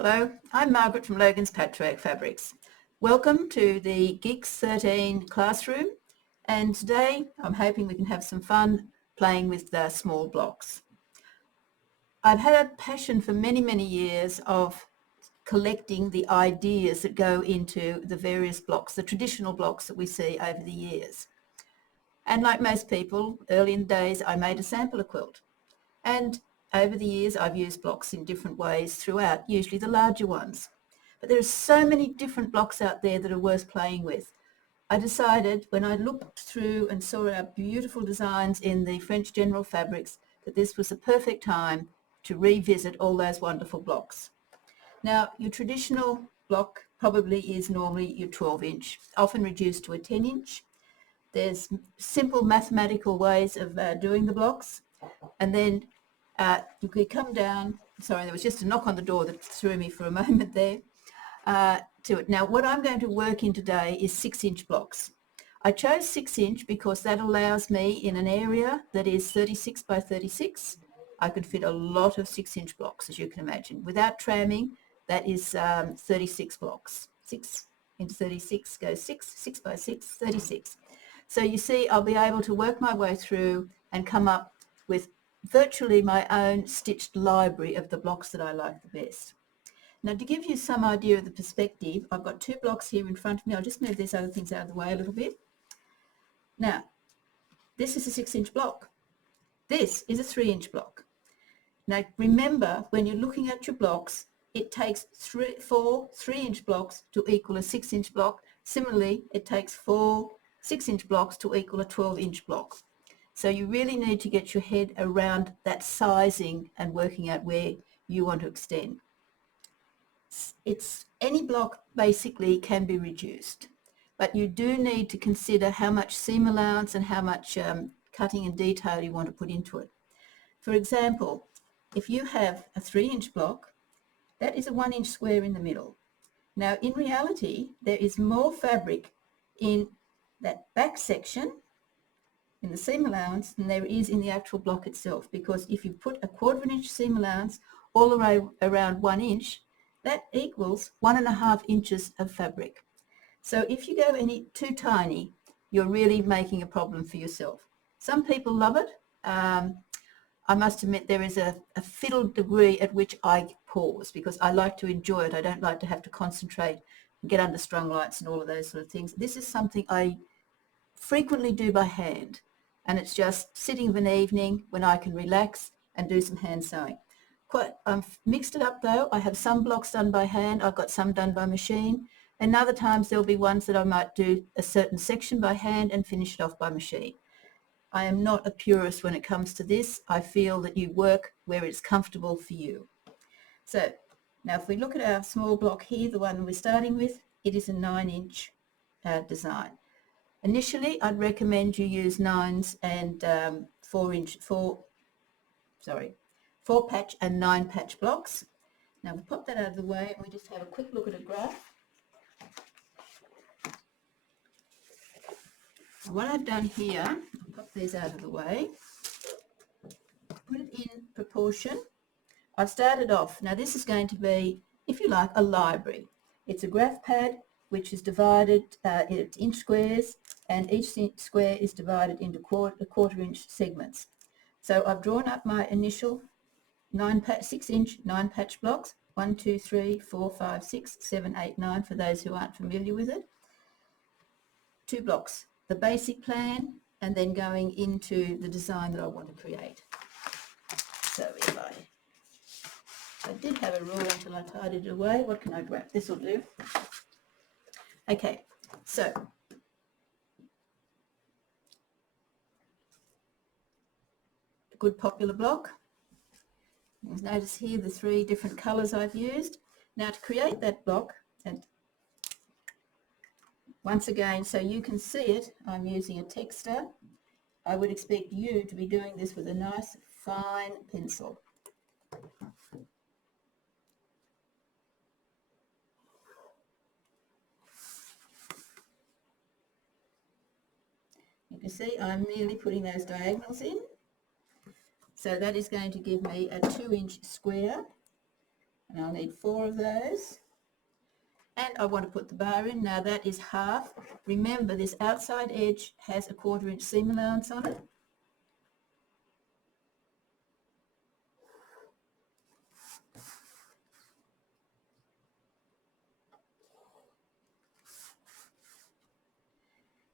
Hello, I'm Margaret from Logan's Patchwork Fabrics. Welcome to the Geeks 13 classroom, and today I'm hoping we can have some fun playing with the small blocks. I've had a passion for many years of collecting the ideas that go into the various blocks, the traditional blocks that we see over the years. And like most people, early in the days I made a sampler quilt, and over the years I've used blocks in different ways throughout, usually the larger ones. But there are so many different blocks out there that are worth playing with. I decided when I looked through and saw our beautiful designs in the French General Fabrics that this was the perfect time to revisit all those wonderful blocks. Now, your traditional block probably is normally your 12-inch, often reduced to a 10-inch. There's simple mathematical ways of doing the blocks, and then you could come down. Sorry, there was just a knock on the door that threw me for a moment there. To it. Now, what I'm going to work in today is 6-inch blocks. I chose 6-inch because that allows me in an area that is 36 by 36. I could fit a lot of 6-inch blocks, as you can imagine. Without tramming, that is 36 blocks. 6 into 36 goes 6 by 6, 36. So you see, I'll be able to work my way through and come up with virtually my own stitched library of the blocks that I like the best. Now, to give you some idea of the perspective, I've got two blocks here in front of me. I'll just move these other things out of the way a little bit. Now, this is a 6-inch block. This is a 3-inch block. Now, remember, when you're looking at your blocks, it takes 4 3-inch blocks to equal a 6-inch block. Similarly, it takes 4 6-inch blocks to equal a 12-inch block. So you really need to get your head around that sizing and working out where you want to extend. Any block basically can be reduced, but you do need to consider how much seam allowance and how much cutting and detail you want to put into it. For example, if you have a 3-inch block, that is a 1-inch square in the middle. Now, in reality, there is more fabric in that back section in the seam allowance than there is in the actual block itself, because if you put a 1/4 inch seam allowance all the way around 1 inch, that equals 1.5 inches of fabric. So if you go any too tiny, you're really making a problem for yourself. Some people love it. I must admit there is a fiddle degree at which I pause because I like to enjoy it. I don't like to have to concentrate and get under strung lights and all of those sort of things. This is something I frequently do by hand, and it's just sitting of an evening when I can relax and do some hand sewing. I've mixed it up though. I have some blocks done by hand, I've got some done by machine, and other times there'll be ones that I might do a certain section by hand and finish it off by machine. I am not a purist when it comes to this. I feel that you work where it's comfortable for you. So now if we look at our small block here, the one we're starting with, it is a 9-inch design. Initially, I'd recommend you use 9s and 4 patch and 9 patch blocks. Now we'll pop that out of the way and we just have a quick look at a graph. And what I've done here, I'll pop these out of the way, put it in proportion. I've started off, now this is going to be, if you like, a library. It's a graph pad which is divided into inch squares, and each square is divided into 1/4 inch segments. So I've drawn up my initial 6-inch 9 patch blocks, 1, 2, 3, 4, 5, 6, 7, 8, 9 for those who aren't familiar with it. 2 blocks, the basic plan, and then going into the design that I want to create. So if I did have a rule until I tidied it away. What can I grab? This will do. Okay, so a good popular block. Notice here the 3 different colours I've used. Now to create that block, and once again, so you can see it, I'm using a texter. I would expect you to be doing this with a nice fine pencil. You can see I'm merely putting those diagonals in. So that is going to give me a 2-inch square And I'll need 4 of those. And I want to put the bar in. Now that is half. Remember, this outside edge has a 1/4 inch seam allowance on it.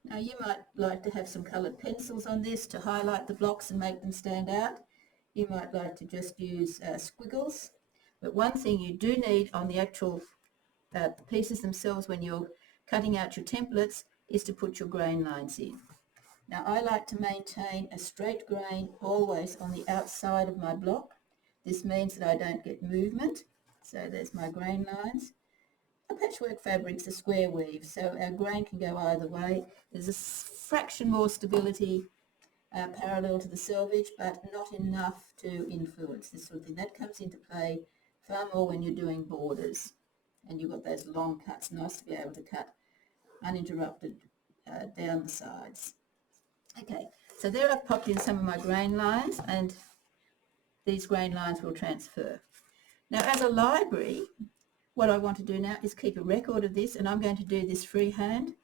Now you might like to have some coloured pencils on this to highlight the blocks and make them stand out. You might like to just use squiggles. But one thing you do need on the actual pieces themselves when you're cutting out your templates is to put your grain lines in. Now I like to maintain a straight grain always on the outside of my block. This means that I don't get movement. So there's my grain lines. A patchwork fabric's a square weave, so our grain can go either way. There's a fraction more stability parallel to the selvage, but not enough to influence this sort of thing. That comes into play far more when you're doing borders and you've got those long cuts. Nice to be able to cut uninterrupted down the sides. Okay, so there I've popped in some of my grain lines, and these grain lines will transfer. Now as a library, what I want to do now is keep a record of this, and I'm going to do this freehand.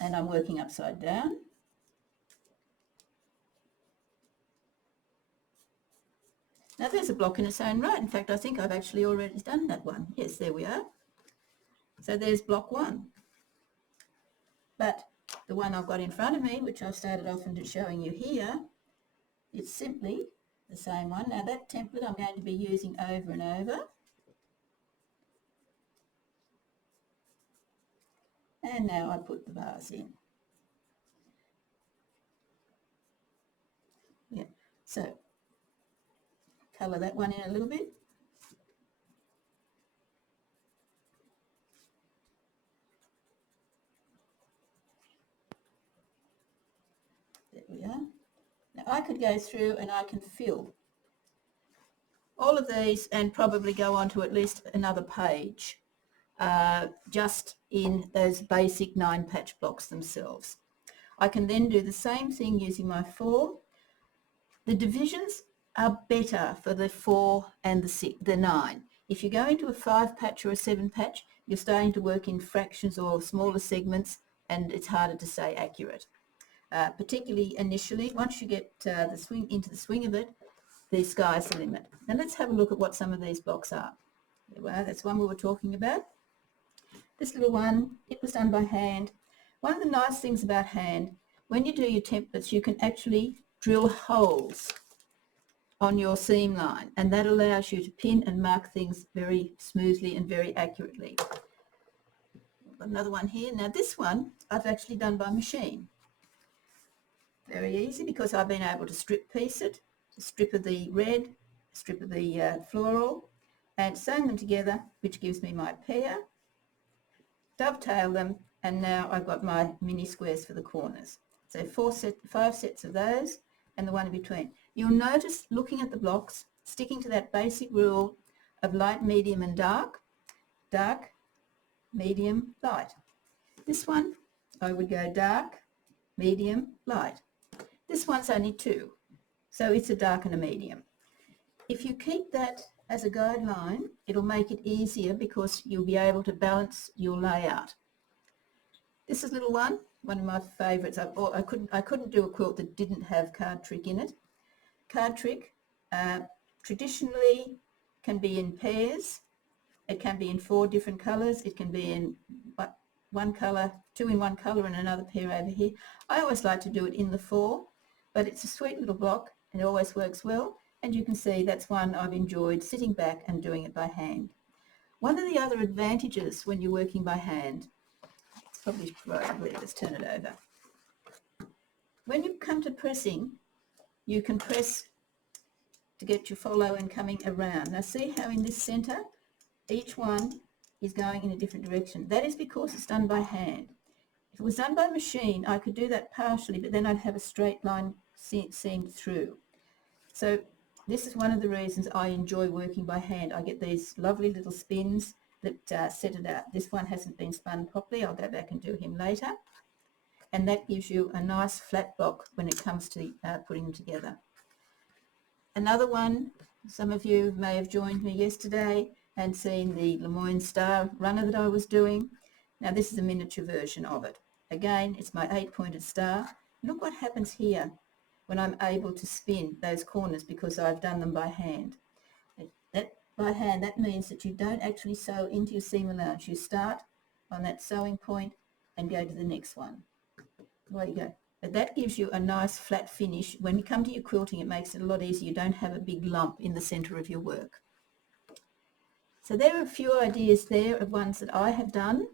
And I'm working upside down. Now there's a block in its own right. In fact, I think I've actually already done that one. Yes, there we are. So there's block 1. But the one I've got in front of me, which I've started off into showing you here, it's simply the same one. Now that template I'm going to be using over and over. And now I put the bars in. Yeah, so colour that one in a little bit. There we are. Now I could go through and I can fill all of these and probably go on to at least another page just in those basic 9 patch blocks themselves. I can then do the same thing using my 4. The divisions are better for the 4 and the 9. If you go into a 5 patch or a 7 patch, you're starting to work in fractions or smaller segments, and it's harder to stay accurate. Particularly initially, once you get into the swing of it, the sky's the limit. Now let's have a look at what some of these blocks are. There we are, that's one we were talking about. This little one, it was done by hand. One of the nice things about hand, when you do your templates, you can actually drill holes on your seam line, and that allows you to pin and mark things very smoothly and very accurately. Got another one here. Now this one I've actually done by machine. Very easy, because I've been able to strip piece it, a strip of the red, a strip of the floral, and sewn them together, which gives me my pair, dovetail them, and now I've got my mini squares for the corners. So 5 sets of those, and the one in between. You'll notice, looking at the blocks, sticking to that basic rule of light, medium and dark, dark, medium, light. This one I would go dark, medium, light. This one's only 2, so it's a dark and a medium. If you keep that as a guideline, it'll make it easier, because you'll be able to balance your layout. This is a little one of my favourites. I couldn't do a quilt that didn't have card trick in it. Card trick traditionally can be in pairs. It can be in 4 different colours. It can be in one colour, 2 in one colour, and another pair over here. I always like to do it in the 4, but it's a sweet little block and it always works well. And you can see that's one I've enjoyed sitting back and doing it by hand. One of the other advantages when you're working by hand, it's probably let's turn it over. When you come to pressing, you can press to get your follow and coming around. Now see how in this centre, each one is going in a different direction. That is because it's done by hand. If it was done by machine, I could do that partially, but then I'd have a straight line seamed through. So this is one of the reasons I enjoy working by hand. I get these lovely little spins that set it out. This one hasn't been spun properly. I'll go back and do him later. and that gives you a nice flat block when it comes to putting them together. Another one, some of you may have joined me yesterday and seen the Lemoyne Star runner that I was doing. Now this is a miniature version of it. Again, it's my 8-pointed star. Look what happens here when I'm able to spin those corners because I've done them by hand. That means that you don't actually sew into your seam allowance. You start on that sewing point and go to the next one. There you go. But that gives you a nice flat finish. When you come to your quilting, it makes it a lot easier. You don't have a big lump in the center of your work. So there are a few ideas there of ones that I have done.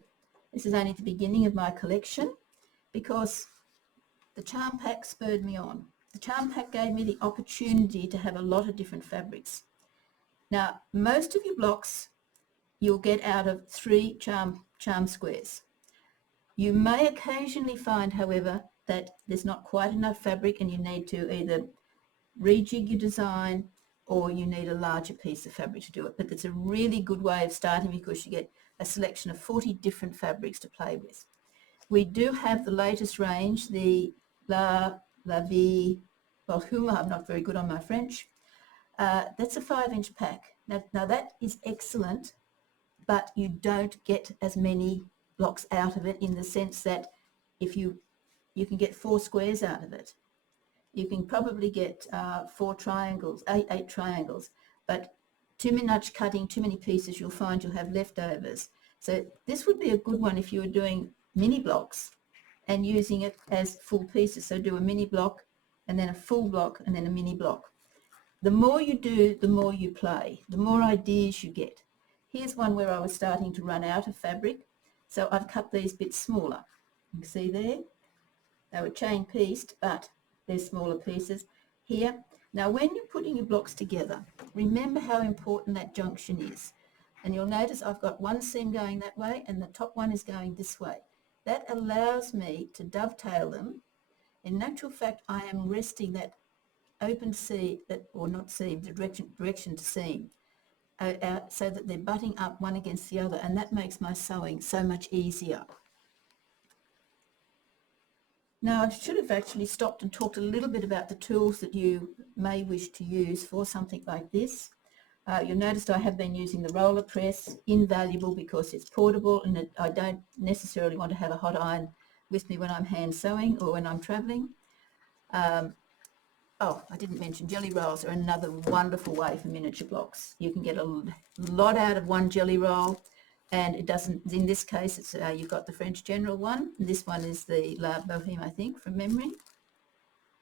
This is only the beginning of my collection because the charm pack spurred me on. The charm pack gave me the opportunity to have a lot of different fabrics. Now, most of your blocks you'll get out of 3 charm squares. You may occasionally find, however, that there's not quite enough fabric and you need to either rejig your design or you need a larger piece of fabric to do it. But it's a really good way of starting because you get a selection of 40 different fabrics to play with. We do have the latest range, the La Vie Volhuma. I'm not very good on my French. That's a 5-inch pack. Now that is excellent, but you don't get as many blocks out of it in the sense that if you can get 4 squares out of it. You can probably get 4 triangles, 8 triangles, but too much cutting, too many pieces, you'll find you'll have leftovers. So this would be a good one if you were doing mini blocks and using it as full pieces. So do a mini block and then a full block and then a mini block. The more you do, the more you play, the more ideas you get. Here's one where I was starting to run out of fabric, so I've cut these bits smaller. You can see there, they were chain pieced, but they're smaller pieces. Here, now when you're putting your blocks together, remember how important that junction is. And you'll notice I've got one seam going that way and the top one is going this way. That allows me to dovetail them. In actual fact, I am resting that open seam, or not seam, the direction to seam, so that they're butting up one against the other, and that makes my sewing so much easier. Now I should have actually stopped and talked a little bit about the tools that you may wish to use for something like this. You'll notice I have been using the roller press, invaluable because it's portable and I don't necessarily want to have a hot iron with me when I'm hand sewing or when I'm travelling. Oh, I didn't mention jelly rolls are another wonderful way for miniature blocks. You can get a lot out of one jelly roll, and it doesn't, in this case, it's you've got the French General one. This one is the La Bohème, I think, from memory.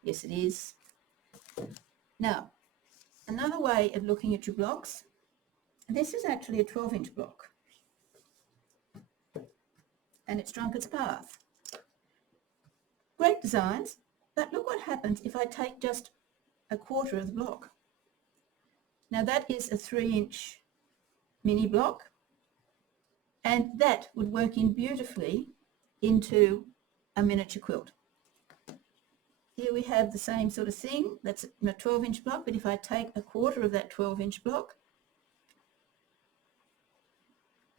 Yes, it is. Now, another way of looking at your blocks, this is actually a 12-inch block, and it's Drunkard's Path. Great designs. But look what happens if I take just a quarter of the block. Now that is a 3-inch mini block, and that would work in beautifully into a miniature quilt. Here we have the same sort of thing. That's a 12-inch block, but if I take a quarter of that 12-inch block,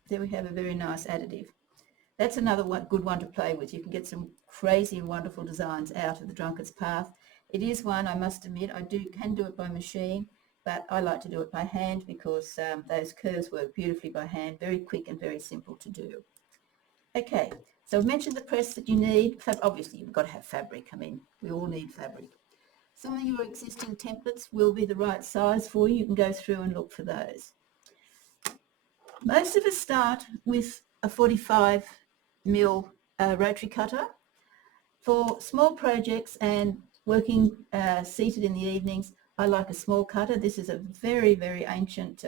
there we have a very nice additive. That's another good one to play with. You can get some crazy and wonderful designs out of the Drunkard's Path. It is one, I must admit, I can do it by machine, but I like to do it by hand because those curves work beautifully by hand, very quick and very simple to do. Okay, so I've mentioned the press that you need. Obviously, you've got to have fabric. I mean, we all need fabric. Some of your existing templates will be the right size for you. You can go through and look for those. Most of us start with a 45mm rotary cutter. For small projects and working seated in the evenings, I like a small cutter. This is a very, very ancient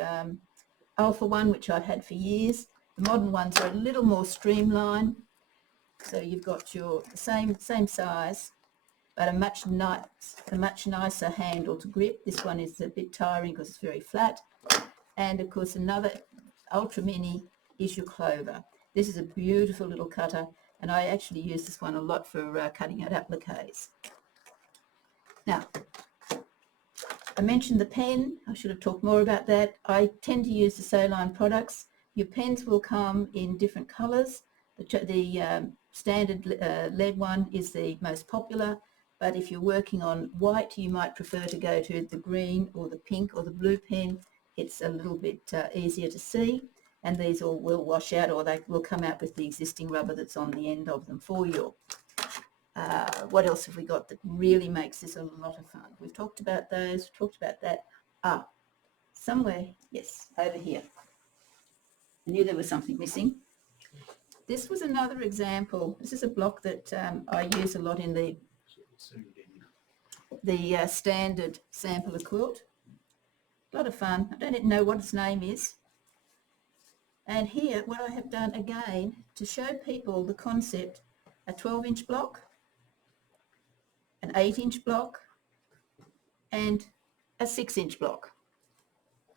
alpha one, which I've had for years. The modern ones are a little more streamlined. So you've got your same size, but a much nicer handle to grip. This one is a bit tiring because it's very flat. And of course another ultra mini is your Clover. This is a beautiful little cutter, and I actually use this one a lot for cutting out appliques. Now, I mentioned the pen. I should have talked more about that. I tend to use the Saline products. Your pens will come in different colours. The standard lead one is the most popular, but if you're working on white, you might prefer to go to the green or the pink or the blue pen. It's a little bit easier to see, and these all will wash out, or they will come out with the existing rubber that's on the end of them for you. What else have we got that really makes this a lot of fun? We've talked about those, we've talked about that. Somewhere, yes, over here. I knew there was something missing. This was another example. This is a block that I use a lot in the standard sampler quilt. A lot of fun. I don't even know what its name is. And here, what I have done again to show people the concept, a 12-inch block, an 8-inch block, and a 6-inch block.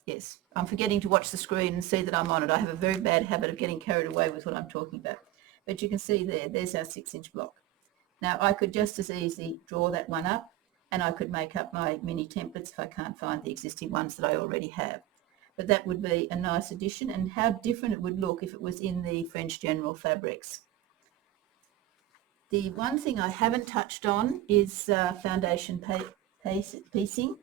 Yes, I'm forgetting to watch the screen and see that I'm on it. I have a very bad habit of getting carried away with what I'm talking about. But you can see there's our 6-inch block. Now, I could just as easily draw that one up, and I could make up my mini templates if I can't find the existing ones that I already have. But that would be a nice addition, and how different it would look if it was in the French General fabrics. The one thing I haven't touched on is foundation piecing.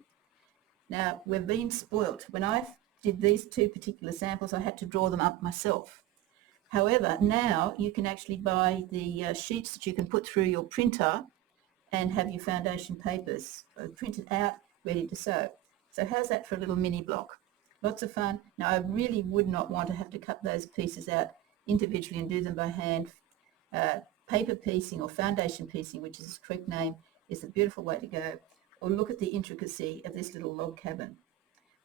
Now, we've been spoilt. When I did these two particular samples, I had to draw them up myself. However, now you can actually buy the sheets that you can put through your printer and have your foundation papers printed out, ready to sew. So how's that for a little mini block? Lots of fun. Now, I really would not want to have to cut those pieces out individually and do them by hand. Paper piecing, or foundation piecing, which is its correct name, is a beautiful way to go. Or look at the intricacy of this little log cabin.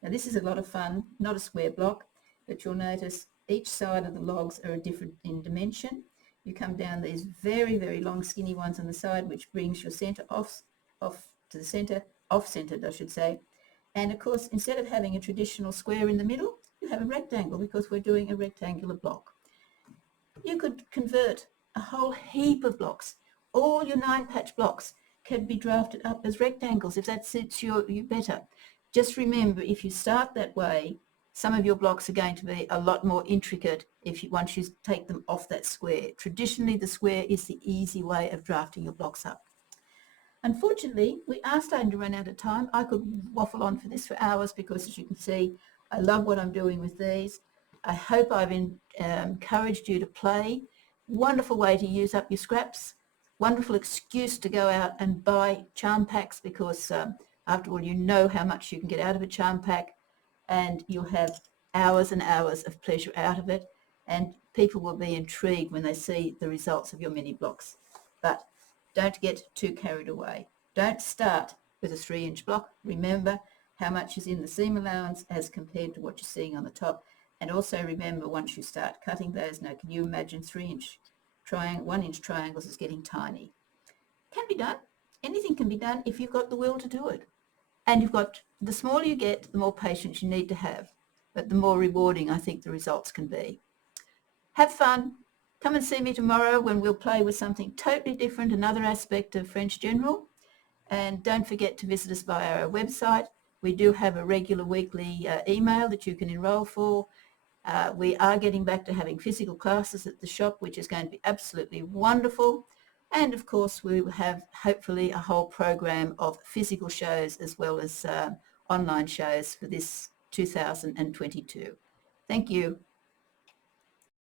Now, this is a lot of fun, not a square block, but you'll notice each side of the logs are different in dimension. You come down these very, very long skinny ones on the side, which brings your centre off to the centre, off-centred I should say. And of course, instead of having a traditional square in the middle, you have a rectangle, because we're doing a rectangular block. You could convert a whole heap of blocks. All your 9-patch blocks can be drafted up as rectangles if that suits you better. Just remember, if you start that way, some of your blocks are going to be a lot more intricate once you take them off that square. Traditionally, the square is the easy way of drafting your blocks up. Unfortunately, we are starting to run out of time. I could waffle on for this for hours because, as you can see, I love what I'm doing with these. I hope I've encouraged you to play. Wonderful way to use up your scraps. Wonderful excuse to go out and buy charm packs, because after all, you know how much you can get out of a charm pack, and you'll have hours and hours of pleasure out of it, and people will be intrigued when they see the results of your mini blocks. But don't get too carried away. Don't start with a 3-inch block. Remember how much is in the seam allowance as compared to what you're seeing on the top. And also remember, once you start cutting those, now can you imagine 1-inch triangles is getting tiny. Can be done. Anything can be done if you've got the will to do it. And the smaller you get, the more patience you need to have. But the more rewarding I think the results can be. Have fun. Come and see me tomorrow when we'll play with something totally different, another aspect of French General. And don't forget to visit us via our website. We do have a regular weekly email that you can enroll for. We are getting back to having physical classes at the shop, which is going to be absolutely wonderful. And of course, we will have hopefully a whole program of physical shows as well as online shows for this 2022. Thank you.